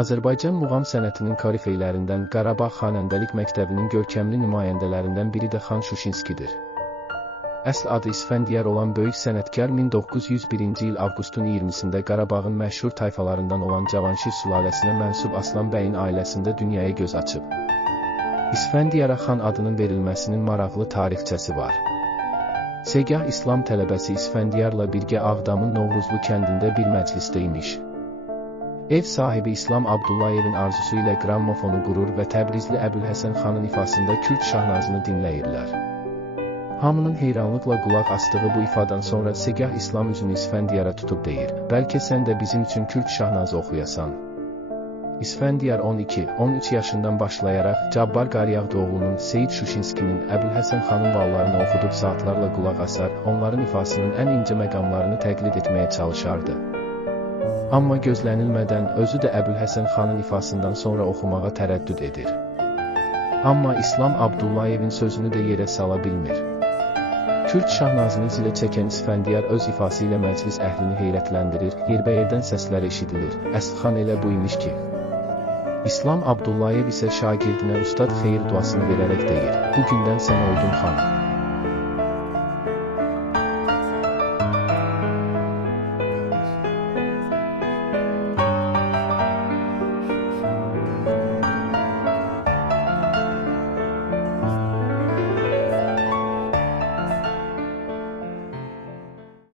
Azərbaycan muğam sənətinin korifeylərindən Qarabağ Xanəndəlik Məktəbinin görkəmli nümayəndələrindən biri də Xan Şuşinskidir. Əsl adı İsfəndiyar olan böyük sənətkar 1901-ci il avqustun 20-sində Qarabağın məşhur tayfalarından olan Cavanşir sülaləsinə mənsub Aslan bəyin ailəsində dünyaya göz açıb. İsfəndiyara xan adının verilməsinin maraqlı tarixçəsi var. Segah İslam tələbəsi İsfəndiyarla birgə Ağdamın Novruzlu kəndində bir məclisdə imiş. Ev sahibi İslam Abdullayevin arzusu ilə qrammofonu qurur və Təbrizli Əbülhəsən xanın ifasında Kürd şahnazını dinləyirlər. Hamının heyranlıqla qulaq asdığı bu ifadan sonra Segah İslam üzünü İsfəndiyara tutub deyir, bəlkə sən də bizim üçün Kürd şahnazı oxuyasan. İsfəndiyar 12-13 yaşından başlayaraq Cabbar Qaryağdıoğlu'nun, Seyid Şuşinskinin, Əbülhəsən xanın ballarını oxudub saatlarla qulaq asar, onların ifasının ən incə məqamlarını təqlid etməyə çalışardı. Amma gözlənilmədən özü də Əbülhəsən xanın ifasından sonra oxumağa tərəddüd edir. Amma İslam Abdullayevin sözünü də yerə sala bilmir. Kürd şahnazını zilə çəkən İsfəndiyar öz ifası ilə məclis əhlini heyrətləndirir, yerbəyərdən səslər eşidilir, əsl xan elə bu imiş ki. İslam Abdullayev isə şagirdinə ustad xeyir duasını verərək deyir, bu gündən sən oldun xan.